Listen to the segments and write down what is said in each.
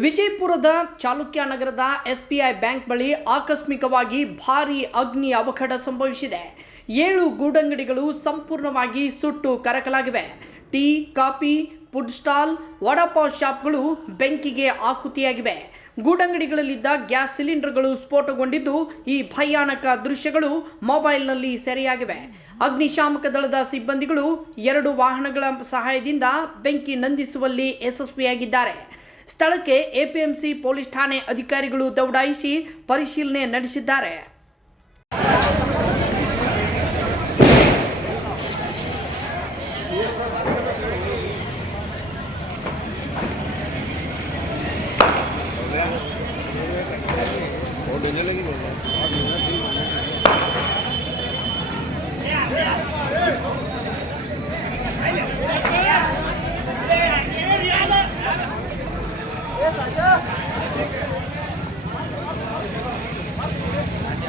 ವಿಜಯಪುರದ ಚಾಲುಕ್ಯ ನಗರದ SBI bank ಬಳಿ ಆಕಸ್ಮಿಕವಾಗಿ ಭಾರೀ ಅಗ್ನಿ ಅವಘಡ ಸಂಭವಿಸಿದೆ. ಏಳು ಗೂಡಂಗಡಿಗಳು ಸಂಪೂರ್ಣವಾಗಿ ಸುಟ್ಟು ಕರಕಲಾಗಿವೆ. Tea, coffee, food stall, vada pav ಶಾಪ್ಗಳು ಬೆಂಕಿಗೆ ಆಹುತಿಯಾಗಿವೆ. ಗೂಡಂಗಡಿಗಳಲ್ಲಿದ್ದ ಗ್ಯಾಸ್ ಸಿಲಿಂಡರ್ಗಳು ಸ್ಫೋಟಗೊಂಡಿದ್ದು, ಈ ಭಯಾನಕ ದೃಶ್ಯಗಳು ಮೊಬೈಲ್ನಲ್ಲಿ ಸೆರೆಯಾಗಿವೆ. ಅಗ್ನಿಶಾಮಕ ದಳದ ಸಿಬ್ಬಂದಿಗಳು ಎರಡು ವಾಹನಗಳ ಸಹಾಯದಿಂದ ಬೆಂಕಿ ನಂದಿಸುವಲ್ಲಿ ಯಶಸ್ವಿಯಾಗಿದ್ದಾರೆ. ಸ್ಥಳಕ್ಕೆ ಎಪಿಎಂಸಿ ಪೊಲೀಸ್ ಠಾಣೆ ಅಧಿಕಾರಿಗಳು ದೌಡಾಯಿಸಿ ಪರಿಶೀಲನೆ ನಡೆಸಿದ್ದಾರೆ.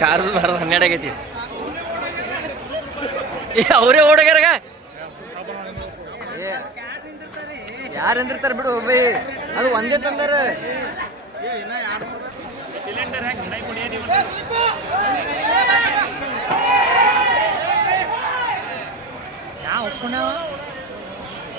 ಕಾರದು ಬರೋದು ಹನ್ನೆರಡು ಆಗೈತಿ. ಏ ಅವರೇ ಓಡೋಗ್ಯಾರಗ? ಯಾರು ಅಂದಿರ್ತಾರ ಬಿಡು ಬೈ ಅದು ಒಂದೇ ತಂದಾರ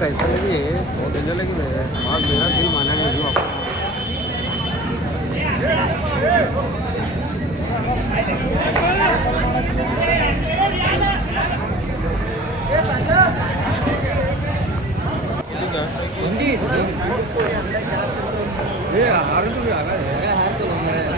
कैसा है भी है बहुत डेंजर लगी मेरे आज मेरा दिल माना नहीं हुआ हिंदी? ये हार तो भी आ रहा है। हार तो लग रहा है।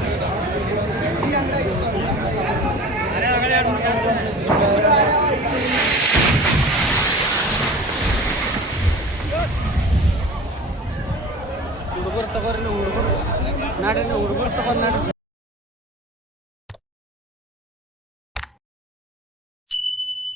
ఎవరైనా ఉరుగుర్తుకున్నాడు